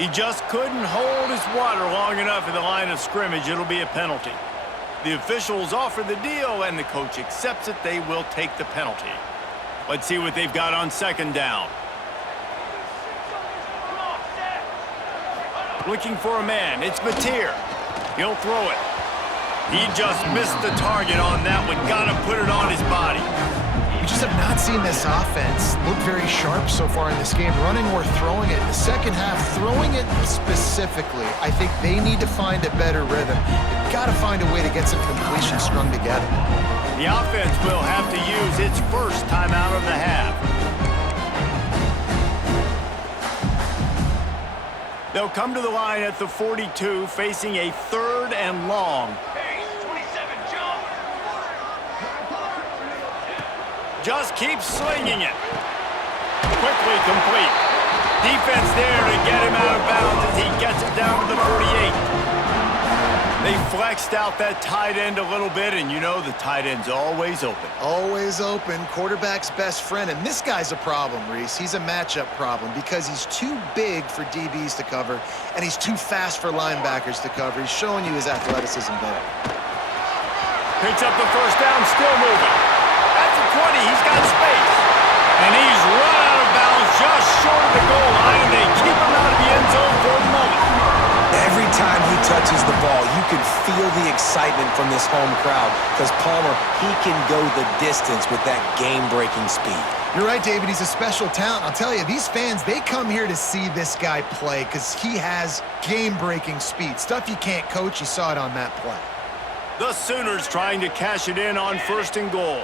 He just couldn't hold his water long enough in the line of scrimmage. It'll be a penalty. The officials offer the deal, and the coach accepts it. They will take the penalty. Let's see what they've got on second down. Looking for a man. It's Mateer. He'll throw it. He just missed the target on that one. Got to put it on his body. We just have not seen this offense look very sharp so far in this game, running or throwing it. In the second half, throwing it specifically, I think they need to find a better rhythm. They've got to find a way to get some completions strung together. The offense will have to use its first timeout of the half. They'll come to the line at the 42, facing a 3rd and long. Just keeps slinging it. Quickly complete. Defense there to get him out of bounds as he gets it down to the 48. They flexed out that tight end a little bit, and you know the tight end's always open. Always open. Quarterback's best friend. And this guy's a problem, Reese. He's a matchup problem because he's too big for DBs to cover, and he's too fast for linebackers to cover. He's showing you his athleticism there. Picks up the first down, still moving. At the 20, he's got space. And he's run out of bounds just short of the goal line, and they keep him out of the end zone for the moment. Every time he touches the ball, you can feel the excitement from this home crowd because Palmer, he can go the distance with that game-breaking speed. You're right, David. He's a special talent. I'll tell you, these fans, they come here to see this guy play because he has game-breaking speed. Stuff you can't coach. You saw it on that play. The Sooners trying to cash it in on 1st and goal.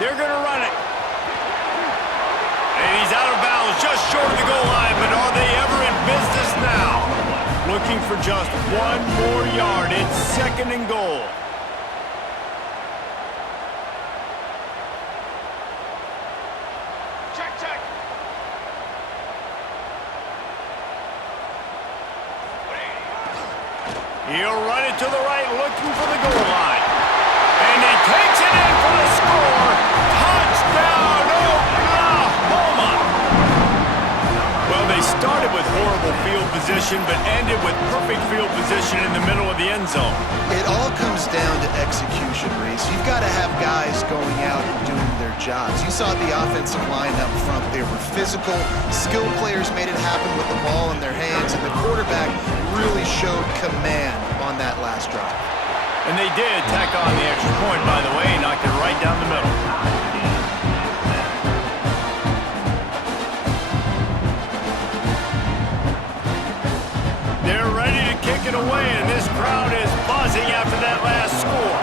They're going to run it. And he's out of bounds just short of the goal line, but are they ever in business now? Looking for just 1 more yard. It's 2nd and goal. Check. He'll run it to the right, looking for the goal line. And he takes it in for the score. Touchdown, Oklahoma! Well, they started with horrible field position, but ended with perfect field position in the middle of the end zone. It all comes down to execution, Reese. You've got to have guys going out and doing their jobs. You saw the offensive line up front. They were physical. Skilled players made it happen with the ball in their hands, and the quarterback really showed command on that last drive. And they did tack on the extra point, by the way, knocked it right down the middle. They're ready to kick it away, and this crowd is buzzing after that last score.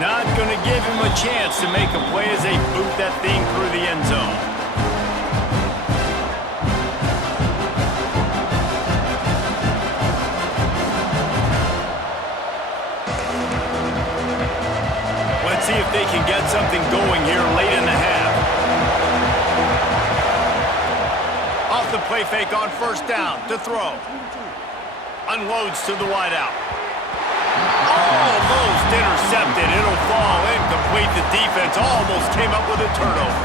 Not going to give him a chance to make a play as they boot that thing through the end zone. See if they can get something going here late in the half. Off the play fake on 1st down to throw. Unloads to the wideout. Almost intercepted. It'll fall incomplete. The defense almost came up with a turnover.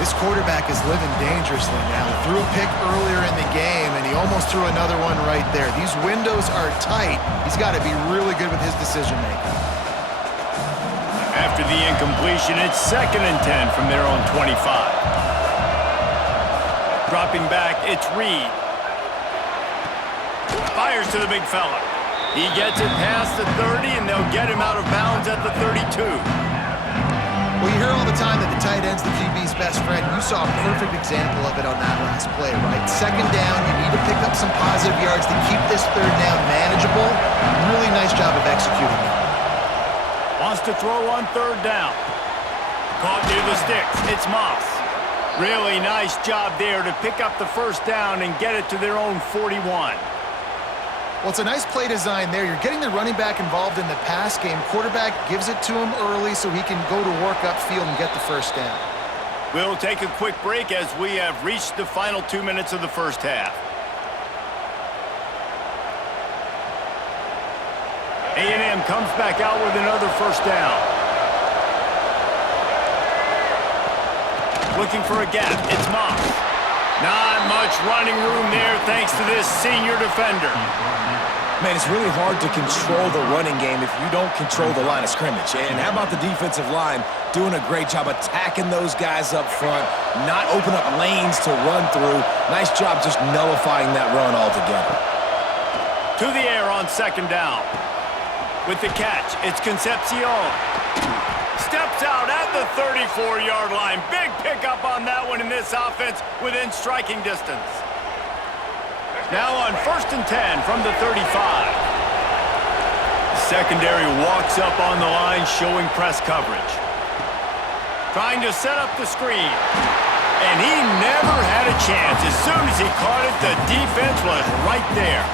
This quarterback is living dangerously now. Threw a pick earlier in the game, and he almost threw another one right there. These windows are tight. He's got to be really good with his decision-making. After the incompletion, it's 2nd and 10 from their own 25. Dropping back, it's Reed. Fires to the big fella. He gets it past the 30, and they'll get him out of bounds at the 32. Well, you hear all the time that the tight end's the QB's best friend. You saw a perfect example of it on that last play, right? 2nd down, you need to pick up some positive yards to keep this 3rd down manageable. Really nice job of executing that. Wants to throw on 3rd down. Caught near the sticks. It's Moss. Really nice job there to pick up the 1st down and get it to their own 41. Well, it's a nice play design there. You're getting the running back involved in the pass game. Quarterback gives it to him early so he can go to work upfield and get the 1st down. We'll take a quick break as we have reached the final 2 minutes of the 1st half. A&M comes back out with another first down. Looking for a gap. It's Moss. Not much running room there thanks to this senior defender. Man, it's really hard to control the running game if you don't control the line of scrimmage. And how about the defensive line doing a great job attacking those guys up front, not open up lanes to run through. Nice job just nullifying that run altogether. To the air on second down. With the catch, it's Concepcion. Steps out at the 34-yard line. Big pickup on that one in this offense within striking distance. Now on 1st and 10 from the 35. Secondary walks up on the line showing press coverage. Trying to set up the screen. And he never had a chance. As soon as he caught it, the defense was right there.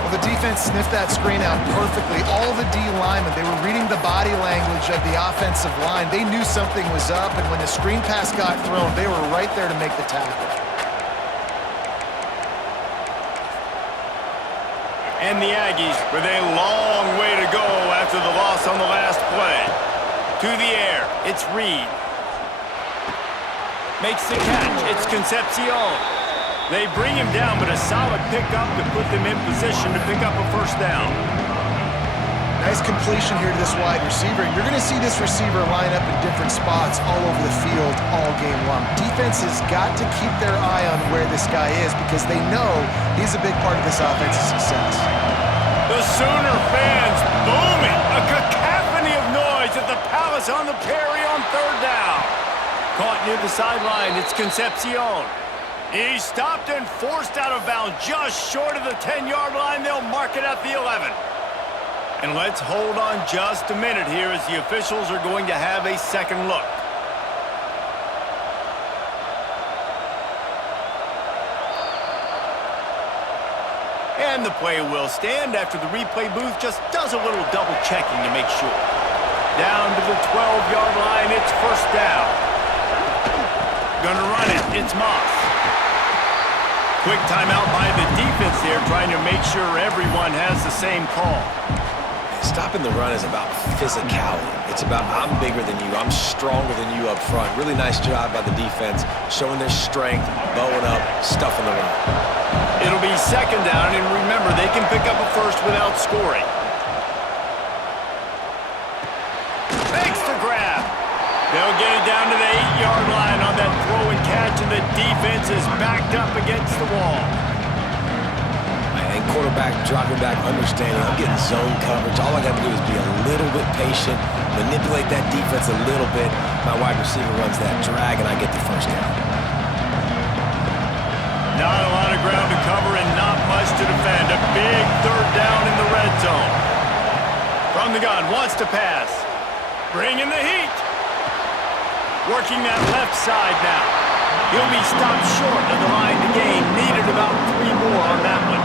Well, the defense sniffed that screen out perfectly. All the D linemen, they were reading the body language of the offensive line. They knew something was up, and when the screen pass got thrown, they were right there to make the tackle. And the Aggies with a long way to go after the loss on the last play. To the air, it's Reed. Makes the catch, it's Concepcion. They bring him down, but a solid pickup to put them in position to pick up a first down. Nice completion here to this wide receiver. You're going to see this receiver line up in different spots all over the field all game long. Defense has got to keep their eye on where this guy is because they know he's a big part of this offense's success. The Sooner fans booming. A cacophony of noise at the Palace on the Prairie on third down. Caught near the sideline, it's Concepcion. He's stopped and forced out of bounds just short of the 10-yard line. They'll mark it at the 11. And let's hold on just a minute here as the officials are going to have a second look. And the play will stand after the replay booth just does a little double checking to make sure. Down to the 12-yard line, it's first down. Gonna run it, it's Moss. Quick timeout by the defense there, trying to make sure everyone has the same call. Stopping the run is about physicality. It's about I'm bigger than you, I'm stronger than you up front. Really nice job by the defense, showing their strength, bowing up, stuffing the run. It'll be second down, and remember, they can pick up a first without scoring. Makes the grab. They'll get it down to the 8-yard line on that throw and catch, and the defense is backed up against the wall. And quarterback dropping back, understanding I'm getting zone coverage. All I got to do is be a little bit patient, manipulate that defense a little bit. My wide receiver runs that drag, and I get the first down. Not a lot of ground to cover and not much to defend. A big third down in the red zone. From the gun, wants to pass. Bringing the heat. Working that left side now. He'll be stopped short of the line to gain. Needed about 3 more on that one.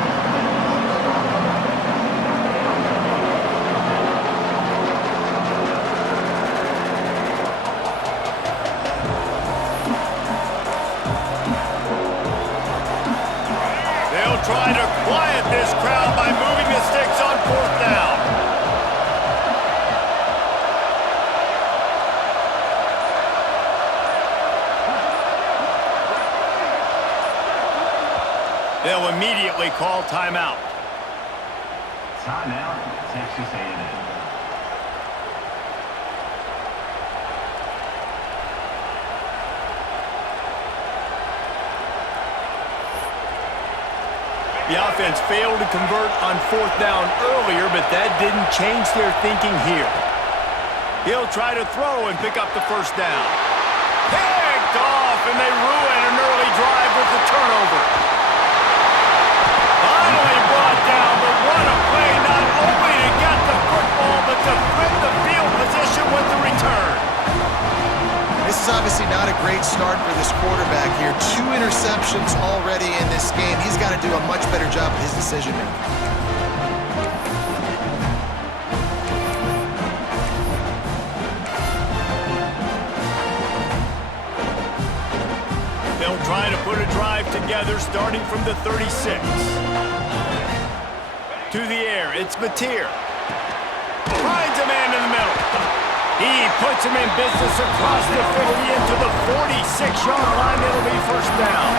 They'll try to quiet this crowd by moving the sticks on fourth down. They'll immediately call timeout. Timeout, Texas A&M. The offense failed to convert on fourth down earlier, but that didn't change their thinking here. He'll try to throw and pick up the first down. Picked off, and they ruin an early drive with the turnover. Finally brought down, but what a play, not only to get the football, but to flip the field position with the return. This is obviously not a great start for this quarterback here. 2 interceptions already in this game. He's got to do a much better job of his decision-making. They'll try to put a drive together starting from the 36. To the air, it's Mateer. Finds a man in the middle. He puts him in business across the 50 into the 46-yard line. It'll be first down.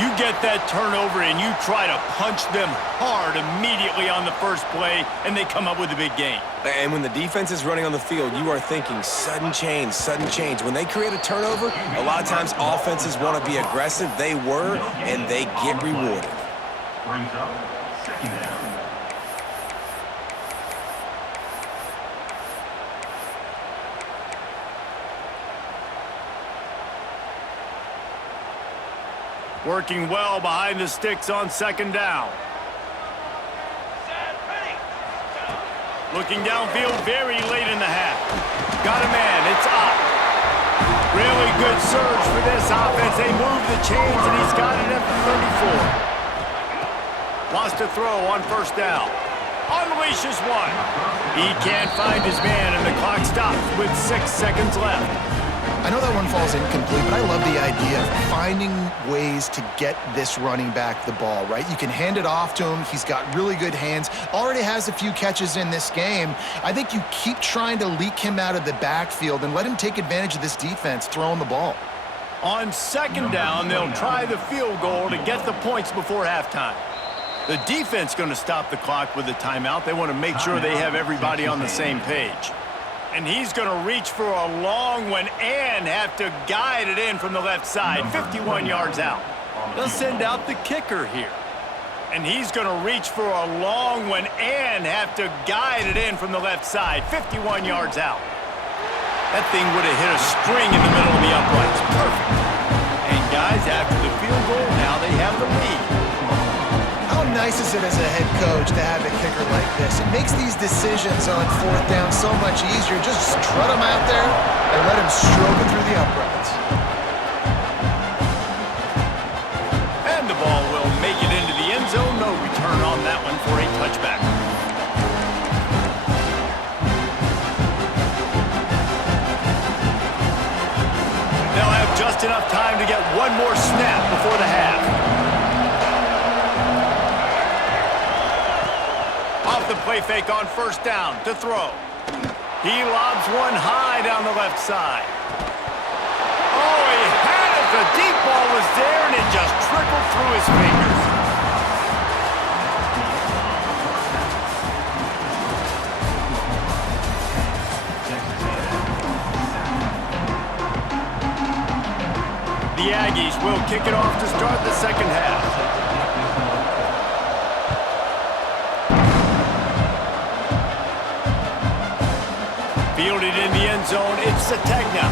You get that turnover and you try to punch them hard immediately on the first play, and they come up with a big gain. And when the defense is running on the field, you are thinking sudden change, sudden change. When they create a turnover, a lot of times offenses want to be aggressive. They were, and they get rewarded. Brings up second down. Working well behind the sticks on second down. Looking downfield very late in the half. Got a man, it's up. Really good surge for this offense. They move the chains, and he's got it at the 34. Wants to throw on first down. Unleashes one. He can't find his man, and the clock stops with 6 seconds left. I know that one falls incomplete, but I love the idea of finding ways to get this running back the ball, right? You can hand it off to him. He's got really good hands. Already has a few catches in this game. I think you keep trying to leak him out of the backfield and let him take advantage of this defense throwing the ball. On second down, they'll try the field goal to get the points before halftime. The defense going to stop the clock with a timeout. They want to make sure they have everybody on the same page. And he's going to reach for a long one and have to guide it in from the left side, 51 yards out. They'll send out the kicker here. And he's going to reach for a long one and have to guide it in from the left side, 51 yards out. That thing would have hit a string in the middle of the uprights. Perfect. And guys, after the field goal, now they have the lead. How nice is it as a head coach to have a kicker like this? It makes these decisions on fourth down so much easier. Just strut him out there and let him stroke it through the uprights. And the ball will make it into the end zone. No return on that one for a touchback. They'll have just enough time to get one more snap before the half. Off the play fake on first down to throw. He lobs one high down the left side. Oh, he had it. The deep ball was there, and it just trickled through his fingers. The Aggies will kick it off to start the second half. Fielded in the end zone, it's Sategna.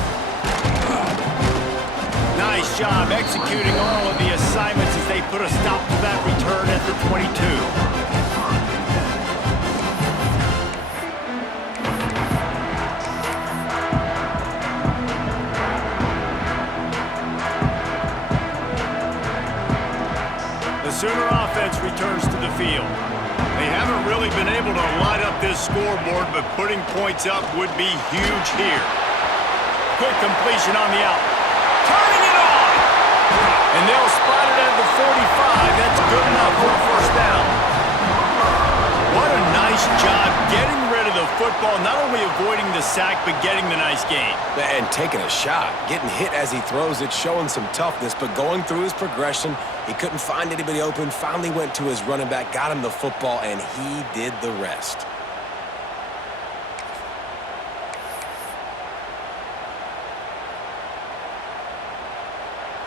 Nice job executing all of the assignments as they put a stop to that return at the 22. The Sooner offense returns to the field. They haven't really been able to light up this scoreboard, but putting points up would be huge here. Quick completion on the out. Turning it on! And they'll spot it at the 45. That's good enough for a first down. What a nice job getting rid of the football, not only avoiding the sack, but getting the nice gain. And taking a shot, getting hit as he throws it, showing some toughness, but going through his progression, he couldn't find anybody open, finally went to his running back, got him the football, and he did the rest.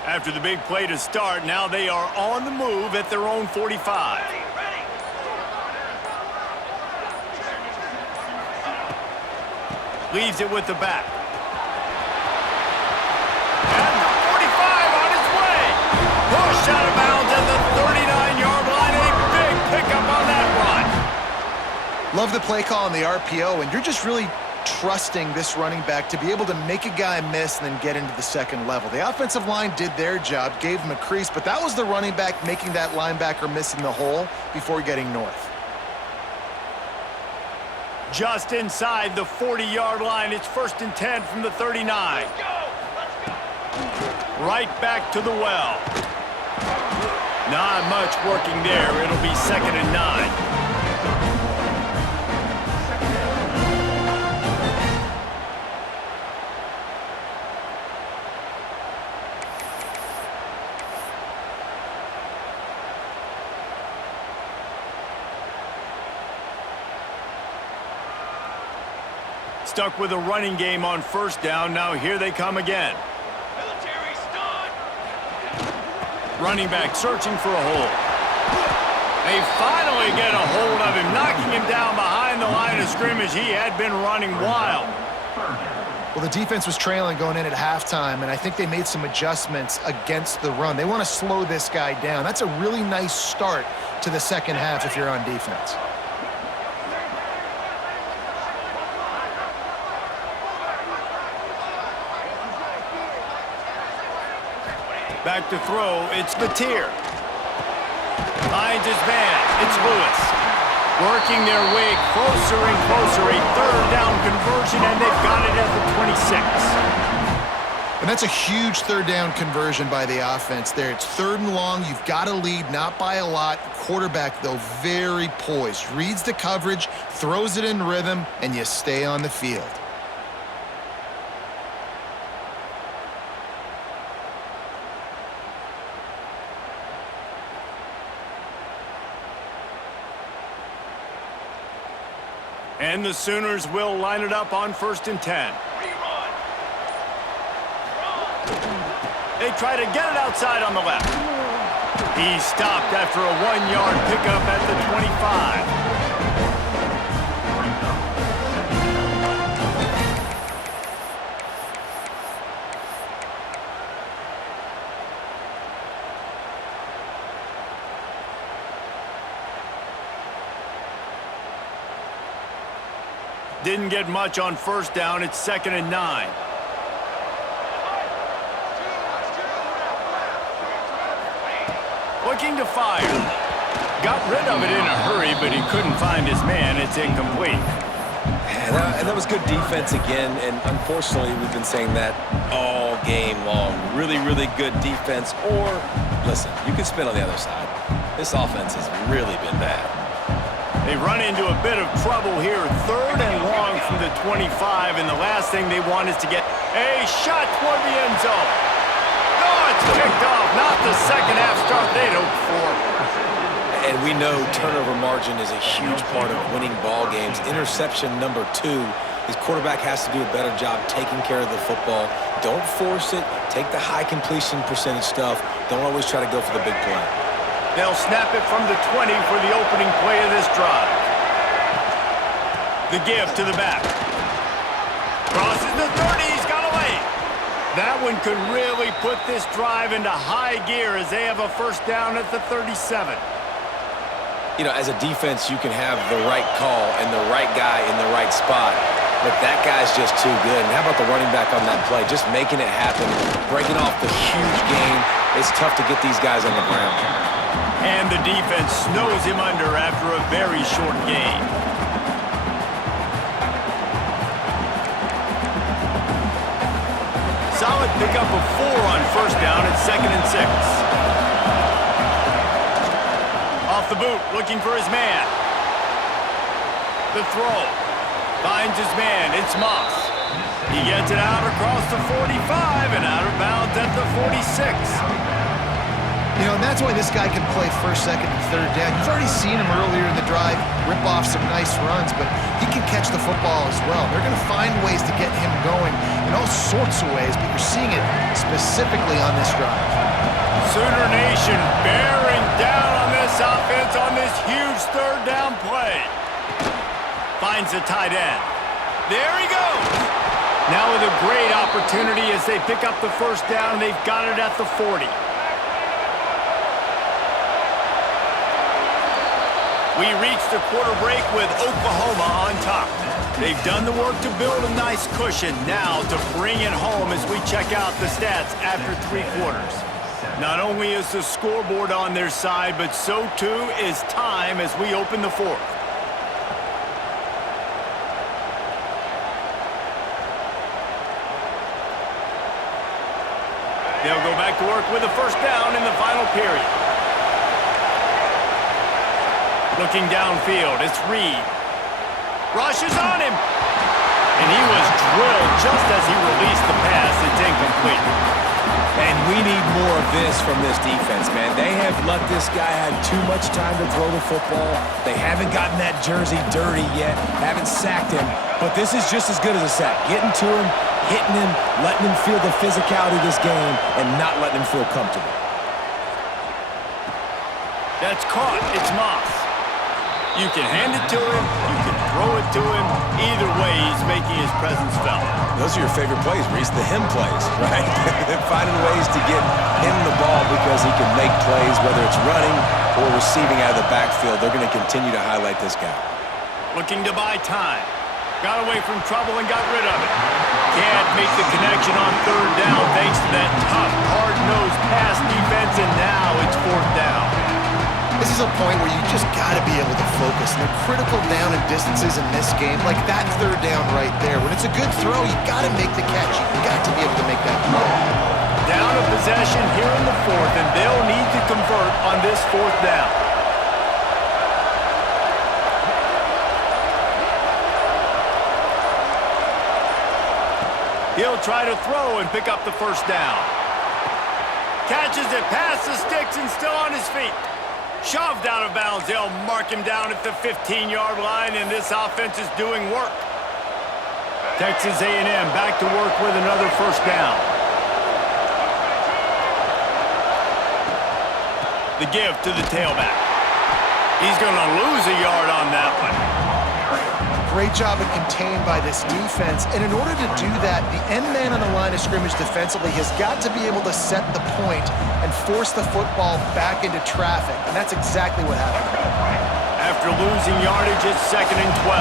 After the big play to start, now they are on the move at their own 45. Leaves it with the back. And the 45 on its way. Pushed out of bounds at the 39-yard line. A big pickup on that run. Love the play call on the RPO, and you're just really trusting this running back to be able to make a guy miss and then get into the second level. The offensive line did their job, gave him a crease, but that was the running back making that linebacker miss in the hole before getting north. Just inside the 40-yard line. It's 1st and 10 from the 39. Let's go. Right back to the well. Not much working there. It'll be 2nd and 9. Stuck with a running game on 1st down. Now here they come again. Running back searching for a hole. They finally get a hold of him, knocking him down behind the line of scrimmage. He had been running wild. Well, the defense was trailing going in at halftime, and I think they made some adjustments against the run. They want to slow this guy down. That's a really nice start to the second half if you're on defense. Back to throw, it's Mateer. Finds his man, it's Lewis. Working their way closer and closer, a 3rd down conversion, and they've got it at the 26. And that's a huge 3rd down conversion by the offense there. It's 3rd and long, you've got to lead, not by a lot. Quarterback, though, very poised. Reads the coverage, throws it in rhythm, and you stay on the field. And the Sooners will line it up on 1st and 10. They try to get it outside on the left. He stopped after a 1-yard pickup at the 25. Didn't get much on 1st down. It's 2nd and 9. Looking to fire. Got rid of it in a hurry, but he couldn't find his man. It's incomplete. And that was good defense again, and unfortunately, we've been saying that all game long. Really, really good defense, or, listen, you can spin on the other side. This offense has really been bad. They run into a bit of trouble here. 3rd and long from the 25, and the last thing they want is to get a shot toward the end zone. No, it's picked off. Not the second half start they'd hoped for. And we know turnover margin is a huge part of winning ball games. Interception number 2. His quarterback has to do a better job taking care of the football. Don't force it. Take the high completion percentage stuff. Don't always try to go for the big play. They'll snap it from the 20 for the opening play of this drive. The give to the back. Crosses the 30, he's got away. That one could really put this drive into high gear as they have a 1st down at the 37. You know, as a defense, you can have the right call and the right guy in the right spot, but that guy's just too good. And how about the running back on that play? Just making it happen, breaking off the huge gain. It's tough to get these guys on the ground. And the defense snows him under after a very short gain. Solid pickup of 4 on 1st down at 2nd and 6. Off the boot, looking for his man. The throw. Finds his man, it's Moss. He gets it out across the 45 and out of bounds at the 46. You know, and that's why this guy can play 1st, 2nd, and 3rd down. You've already seen him earlier in the drive rip off some nice runs, but he can catch the football as well. They're going to find ways to get him going in all sorts of ways, but you're seeing it specifically on this drive. Sooner Nation bearing down on this offense on this huge 3rd down play. Finds the tight end. There he goes. Now with a great opportunity as they pick up the 1st down. They've got it at the 40. We reach the quarter break with Oklahoma on top. They've done the work to build a nice cushion. Now to bring it home as we check out the stats after 3 quarters. Not only is the scoreboard on their side, but so too is time as we open the 4th. They'll go back to work with a 1st down in the final period. Looking downfield, it's Reed. Rushes on him. And he was drilled just as he released the pass. It's incomplete. And we need more of this from this defense, man. They have let this guy have too much time to throw the football. They haven't gotten that jersey dirty yet, haven't sacked him. But this is just as good as a sack. Getting to him, hitting him, letting him feel the physicality of this game, and not letting him feel comfortable. That's caught. It's Moss. You can hand it to him. You can throw it to him. Either way, he's making his presence felt. Those are your favorite plays, Reese, the him plays, right? They're finding ways to get him the ball because he can make plays, whether it's running or receiving out of the backfield. They're going to continue to highlight this guy. Looking to buy time. Got away from trouble and got rid of it. Can't make the connection on third down thanks to that tough, hard-nosed pass defense, and now it's fourth down. This is a point where you just got to be able to focus. And the critical down and distances in this game, like that third down right there, when it's a good throw, you got to make the catch. You've got to be able to make that play. Down a possession here in the fourth, and they'll need to convert on this fourth down. He'll try to throw and pick up the first down. Catches it past the sticks and still on his feet. Shoved out of bounds. They'll mark him down at the 15-yard line, and this offense is doing work. Texas A&M back to work with another first down. The give to the tailback. He's going to lose a yard on that one. Great job of contained by this defense. And in order to do that, the end man on the line of scrimmage defensively has got to be able to set the point and force the football back into traffic. And that's exactly what happened. After losing yardage, it's 2nd and 12.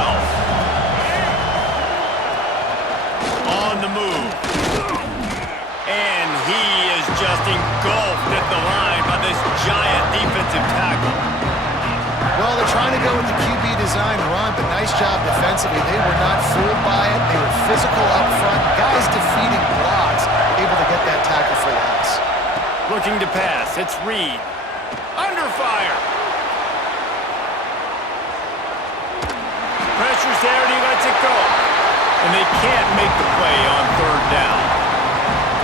On the move. And he is just engulfed at the line by this giant defensive tackle. Well, they're trying to go with the QB design run, but nice job defensively. They were not fooled by it. They were physical up front. Guys defeating blocks, able to get that tackle for loss. Looking to pass. It's Reed. Under fire. Pressure's there, and he lets it go. And they can't make the play on third down.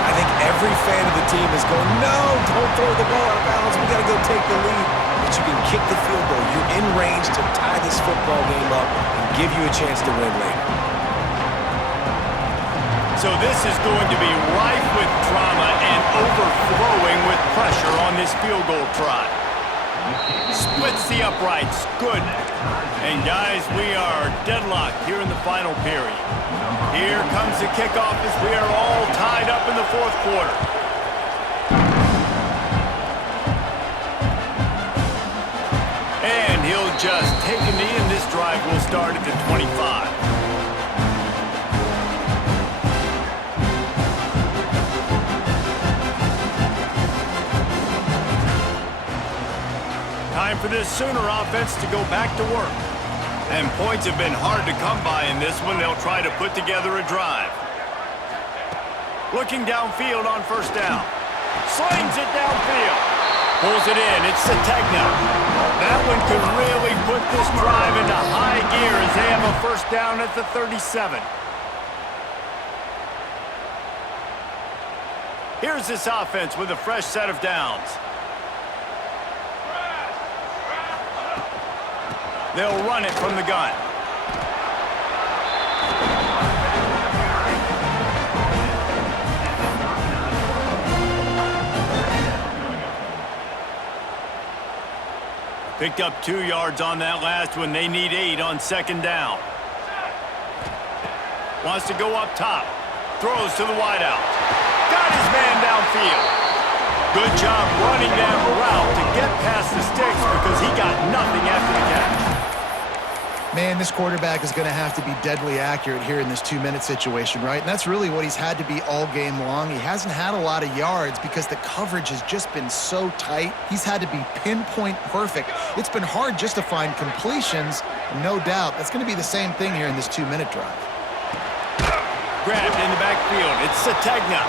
I think every fan of the team is going, no, don't throw the ball out of bounds. We got to go take the lead. But you can kick the field goal. You're in range to tie this football game up and give you a chance to win later. So this is going to be rife with drama and overflowing with pressure on this field goal try. Splits the uprights. Good. And guys, we are deadlocked here in the final period. Here comes the kickoff as we are all tied up in the fourth quarter. And he'll just take a knee, and this drive will start at the 25. Time for this Sooner offense to go back to work. And points have been hard to come by in this one. They'll try to put together a drive. Looking downfield on first down. Slings it downfield. Pulls it in. It's Sategna. That one could really put this drive into high gear as they have a first down at the 37. Here's this offense with a fresh set of downs. They'll run it from the gun. Picked up 2 yards on that last one. They need 8 on second down. Wants to go up top. Throws to the wideout. Got his man downfield. Good job running that route to get past the sticks because he got nothing after the catch. Man, this quarterback is going to have to be deadly accurate here in this 2-minute situation, right? And that's really what he's had to be all game long. He hasn't had a lot of yards because the coverage has just been so tight. He's had to be pinpoint perfect. It's been hard just to find completions, and no doubt that's going to be the same thing here in this 2-minute drive. Grabbed in the backfield. It's Sategna.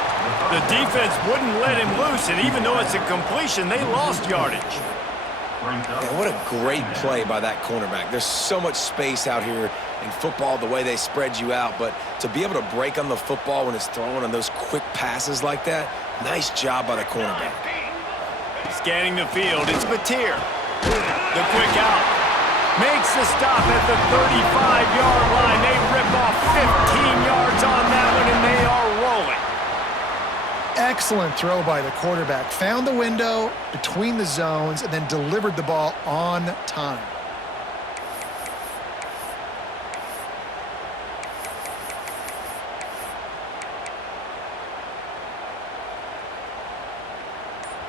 The defense wouldn't let him loose, and even though it's a completion, they lost yardage. brings up. And what a great play by that cornerback. There's so much space out here in football, the way they spread you out, but to be able to break on the football when it's thrown on those quick passes like that, nice job by the cornerback. Scanning the field, it's Mateer. The quick out. Makes the stop at the 35-yard line. They rip off 15 yards on that one, and they are rolling. Excellent throw by the quarterback. Found the window between the zones and then delivered the ball on time.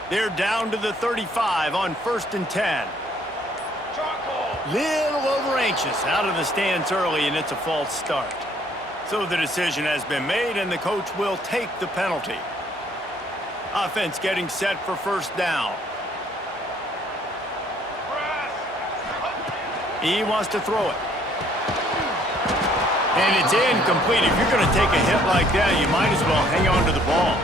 They're down to the 35 on 1st and 10. Little over anxious out of the stance early, and it's a false start. So the decision has been made, and the coach will take the penalty. Offense getting set for 1st down. He wants to throw it. And it's incomplete. If you're going to take a hit like that, you might as well hang on to the ball.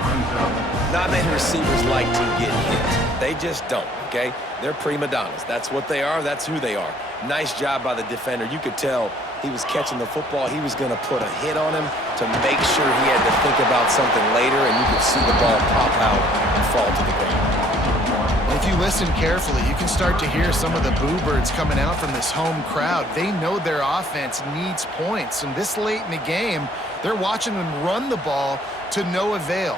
Not many receivers like to get hit. They just don't, okay? They're prima donnas. That's what they are. That's who they are. Nice job by the defender. You could tell he was catching the football. He was going to put a hit on him to make sure he had to think about something later, and you could see the ball pop out and fall to the ground. If you listen carefully, you can start to hear some of the boo birds coming out from this home crowd. They know their offense needs points, and this late in the game, they're watching them run the ball to no avail.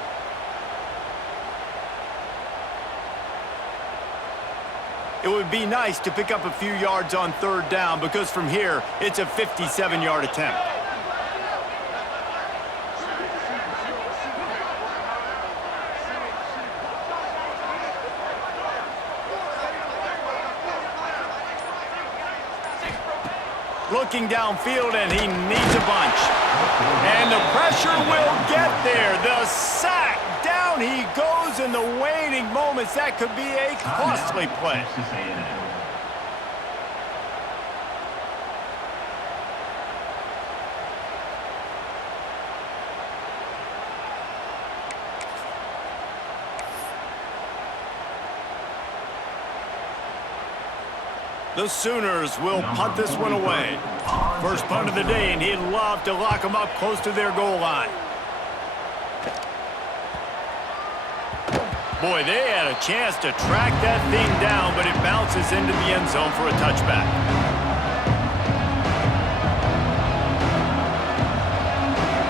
It would be nice to pick up a few yards on 3rd down because from here, it's a 57-yard attempt. Looking downfield, and he needs a bunch. And the pressure will get there. The sack. Down he goes in the waiting moments. That could be a costly play. The Sooners will punt this one away. First punt of the day, and he'd love to lock them up close to their goal line. Boy, they had a chance to track that thing down, but it bounces into the end zone for a touchback.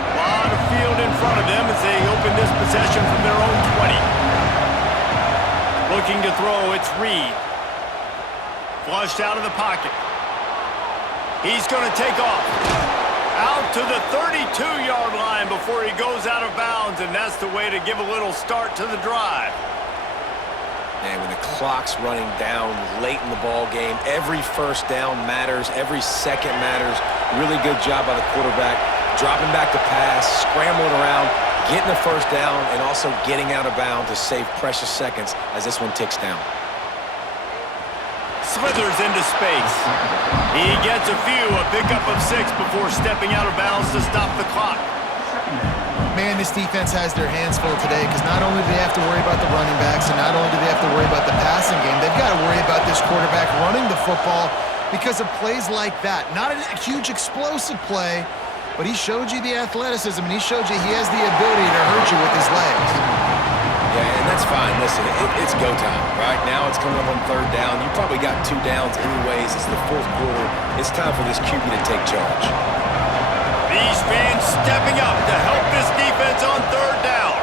A lot of field in front of them as they open this possession from their own 20. Looking to throw, it's Reed. Flushed out of the pocket. He's going to take off. Out to the 32-yard line before he goes out of bounds, and that's the way to give a little start to the drive. And when the clock's running down late in the ball game, every 1st down matters, every second matters. Really good job by the quarterback, dropping back to pass, scrambling around, getting the 1st down, and also getting out of bounds to save precious seconds as this one ticks down. Slithers into space. He gets a pickup of 6 before stepping out of bounds to stop the clock. Man, this defense has their hands full today because not only do they have to worry about the running backs and not only do they have to worry about the passing game, they've got to worry about this quarterback running the football because of plays like that. Not a huge explosive play, but he showed you the athleticism and he showed you he has the ability to hurt you with his legs. Yeah, and that's fine. Listen, it's go time, right? Now it's coming up on 3rd down. You probably got 2 downs anyways. It's the 4th quarter. It's time for this QB to take charge. These fans stepping up to help this defense on 3rd down.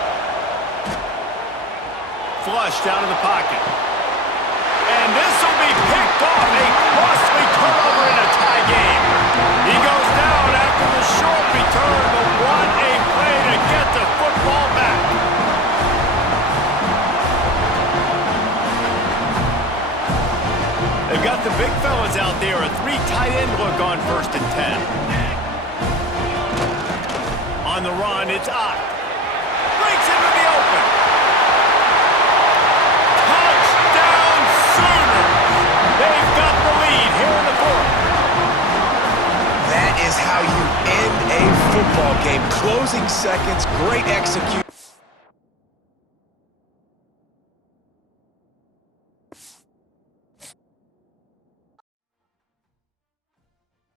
Flushed out of the pocket. And this will be picked off. A costly turnover in a tie game. He goes down after the short return, but what a play to get the football back. They've got the big fellas out there, a 3 tight end look on 1st and 10. On the run, it's Ott. Breaks into the open. Touchdown Sooners! They've got the lead here in the 4th. That is how you end a football game. Closing seconds, great execution.